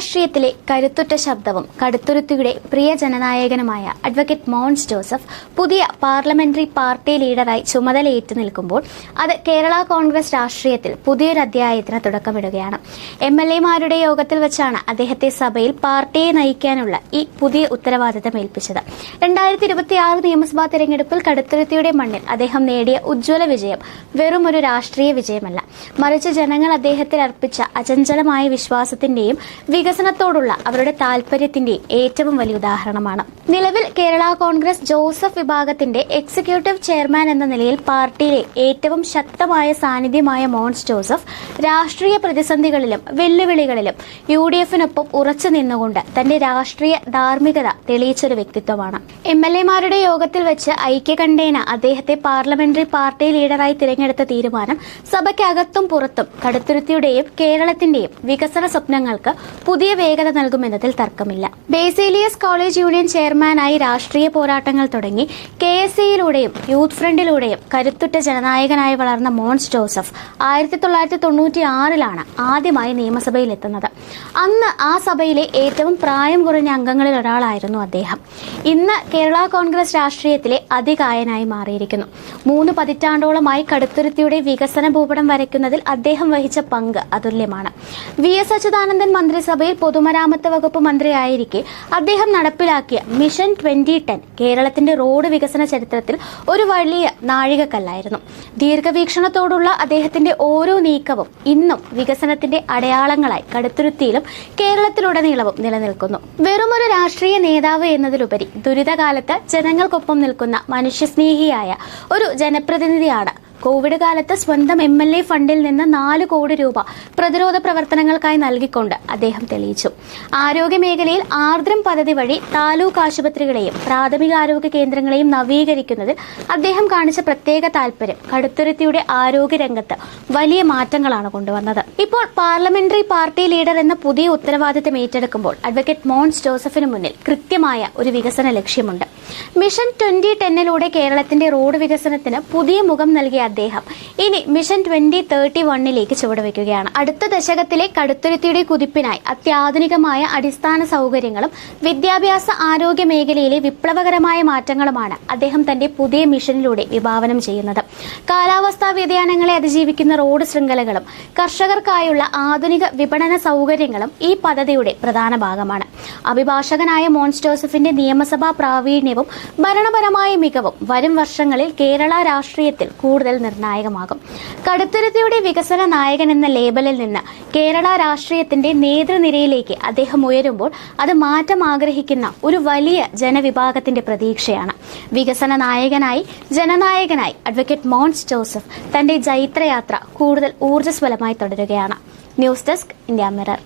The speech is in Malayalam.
രാഷ്ട്രീയത്തിലെ കരുത്തുറ്റ ശബ്ദവും കടുത്തുരുത്തിയുടെ പ്രിയ ജനനായകനുമായ അഡ്വക്കേറ്റ് മോൻസ് ജോസഫ് പുതിയ പാർലമെന്ററി പാർട്ടി ലീഡറായി ചുമതലയേറ്റു നിൽക്കുമ്പോൾ അത് കേരള കോൺഗ്രസ് രാഷ്ട്രീയത്തിൽ പുതിയൊരു അധ്യായത്തിന് തുടക്കമിടുകയാണ്. MLA-മാരുടെ യോഗത്തിൽ വെച്ചാണ് അദ്ദേഹത്തെ സഭയിൽ പാർട്ടിയെ നയിക്കാനുള്ള ഈ പുതിയ ഉത്തരവാദിത്തം ഏൽപ്പിച്ചത്. 2026 നിയമസഭാ തെരഞ്ഞെടുപ്പിൽ കടുത്തുരുത്തിയുടെ മണ്ണിൽ അദ്ദേഹം നേടിയ ഉജ്ജ്വല വിജയം വെറും ഒരു രാഷ്ട്രീയ വിജയമല്ല, മറിച്ച് ജനങ്ങൾ അദ്ദേഹത്തിൽ അർപ്പിച്ച അചഞ്ചലമായ വിശ്വാസത്തിന്റെയും വികസനത്തോടുള്ള അവരുടെ താൽപര്യത്തിന്റെയും ഏറ്റവും വലിയ ഉദാഹരണമാണ്. നിലവിൽ കേരള കോൺഗ്രസ് ജോസഫ് വിഭാഗത്തിന്റെ എക്സിക്യൂട്ടീവ് ചെയർമാൻ എന്ന നിലയിൽ പാർട്ടിയിലെ ഏറ്റവും ശക്തമായ സാന്നിധ്യമായ മോൻസ് ജോസഫ് രാഷ്ട്രീയ പ്രതിസന്ധികളിലും വെല്ലുവിളികളിലും UDF-നൊപ്പം ഉറച്ചു നിന്നുകൊണ്ട് തന്റെ രാഷ്ട്രീയ ധാർമ്മികത തെളിയിച്ചൊരു വ്യക്തിത്വമാണ്. MLA-മാരുടെ യോഗത്തിൽ വെച്ച് ഐക്യകണ്ഠേന അദ്ദേഹത്തെ പാർലമെന്ററി പാർട്ടി ലീഡറായി തിരഞ്ഞെടുത്ത തീരുമാനം സഭയ്ക്കകത്തും പുറത്തും കടുത്തുരുത്തിയുടെയും കേരളത്തിന്റെയും വികസന സ്വപ്നങ്ങൾക്ക് പുതിയ വേഗത നൽകുമെന്നതിൽ തർക്കമില്ല. ബേസിലിയസ് കോളേജ് യൂണിയൻ ചെയർമാനായി രാഷ്ട്രീയ പോരാട്ടങ്ങൾ തുടങ്ങി KSCയിലൂടെയും യൂത്ത് ഫ്രണ്ടിലൂടെയും കരുത്തുറ്റ ജനനായകനായി വളർന്ന മോൻസ് ജോസഫ് 1996-ലാണ് ആദ്യമായി നിയമസഭയിലെത്തുന്നത്. അന്ന് ആ സഭയിലെ ഏറ്റവും പ്രായം കുറഞ്ഞ അംഗങ്ങളിൽ ഒരാളായിരുന്നു അദ്ദേഹം. ഇന്ന് കേരള കോൺഗ്രസ് രാഷ്ട്രീയത്തിലെ അതികായനായി മാറിയിരിക്കുന്നു. 3 പതിറ്റാണ്ടോളമായി കടുത്തുരുത്തിയുടെ വികസന ഭൂപടം വരയ്ക്കുന്നതിൽ അദ്ദേഹം വഹിച്ച പങ്ക് അതുല്യമാണ്. VS അച്യുതാനന്ദൻ മന്ത്രിസഭയിൽ പൊതുമരാമത്ത് വകുപ്പ് മന്ത്രിയായിരിക്കെ അദ്ദേഹം നടപ്പിലാക്കിയ മിഷൻ 2010 കേരളത്തിന്റെ റോഡ് വികസന ചരിത്രത്തിൽ ഒരു വലിയ നാഴികക്കല്ലായിരുന്നു. ദീർഘവീക്ഷണത്തോടുള്ള അദ്ദേഹത്തിന്റെ ഓരോ നീക്കവും ഇന്നും വികസനത്തിന്റെ അടയാളങ്ങളായി കടുത്തുരുത്തിയിലും കേരളത്തിലുടനീളവും നിലനിൽക്കുന്നു. വെറുമൊരു രാഷ്ട്രീയ നേതാവ് എന്നതിലുപരി ദുരിതകാലത്ത് ജനങ്ങൾക്കൊപ്പം നിൽക്കുന്ന മനുഷ്യസ്നേഹിയായ ഒരു ജനപ്രതിനിധിയാണ്. കോവിഡ് കാലത്ത് സ്വന്തം MLA ഫണ്ടിൽ നിന്ന് 4 കോടി രൂപ പ്രതിരോധ പ്രവർത്തനങ്ങൾക്കായി നൽകിക്കൊണ്ട് അദ്ദേഹം തെളിയിച്ചു. ആരോഗ്യ മേഖലയിൽ ആർദ്രം പദ്ധതി വഴി താലൂക്ക് ആശുപത്രികളെയും പ്രാഥമികാരോഗ്യ കേന്ദ്രങ്ങളെയും നവീകരിക്കുന്നതിൽ അദ്ദേഹം കാണിച്ച പ്രത്യേക താൽപര്യം കടുത്തുരുത്തിയുടെ ആരോഗ്യ രംഗത്ത് വലിയ മാറ്റങ്ങളാണ് കൊണ്ടുവന്നത്. ഇപ്പോൾ പാർലമെന്ററി പാർട്ടി ലീഡർ എന്ന പുതിയ ഉത്തരവാദിത്തം ഏറ്റെടുക്കുമ്പോൾ അഡ്വക്കേറ്റ് മോൻസ് ജോസഫിന് മുന്നിൽ കൃത്യമായ ഒരു വികസന ലക്ഷ്യമുണ്ട്. മിഷൻ 2010-ലൂടെ കേരളത്തിന്റെ റോഡ് വികസനത്തിന് പുതിയ മുഖം നൽകിയ അദ്ദേഹം ഇനി മിഷൻ 2031-ലേക്ക് ചുവടുവെക്കുകയാണ്. അടുത്ത ദശകത്തിലെ കടുത്തുരുത്തിയുടെ കുതിപ്പിനായി അത്യാധുനികമായ അടിസ്ഥാന സൗകര്യങ്ങളും വിദ്യാഭ്യാസ ആരോഗ്യ മേഖലയിലെ വിപ്ലവകരമായ മാറ്റങ്ങളുമാണ് അദ്ദേഹം തന്റെ പുതിയ മിഷനിലൂടെ വിഭാവനം ചെയ്യുന്നത്. കാലാവസ്ഥാ വ്യതിയാനങ്ങളെ അതിജീവിക്കുന്ന റോഡ് ശൃംഖലകളും കർഷകർക്കായുള്ള ആധുനിക വിപണന സൗകര്യങ്ങളും ഈ പദ്ധതിയുടെ പ്രധാന ഭാഗമാണ്. അഭിഭാഷകനായ മോൻസ് ജോസഫിന്റെ നിയമസഭാ പ്രാവീണ്യവും ഭരണപരമായ മികവും വരും വർഷങ്ങളിൽ കേരള രാഷ്ട്രീയത്തിൽ കൂടുതൽ നിർണായകമാകും. കടുത്തുരുത്തിയുടെ വികസന നായകൻ എന്ന ലേബലിൽ നിന്ന് കേരള രാഷ്ട്രീയത്തിന്റെ നേതൃനിരയിലേക്ക് അദ്ദേഹം ഉയരുമ്പോൾ അത് മാറ്റം ആഗ്രഹിക്കുന്ന ഒരു വലിയ ജനവിഭാഗത്തിന്റെ പ്രതീക്ഷയാണ്. വികസന നായകനായി ജനനായകനായി അഡ്വക്കേറ്റ് മോൻസ് ജോസഫ് തന്റെ ജൈത്രയാത്ര കൂടുതൽ ഊർജ്ജസ്വലമായി തുടരുകയാണ്. News desk, India mirror.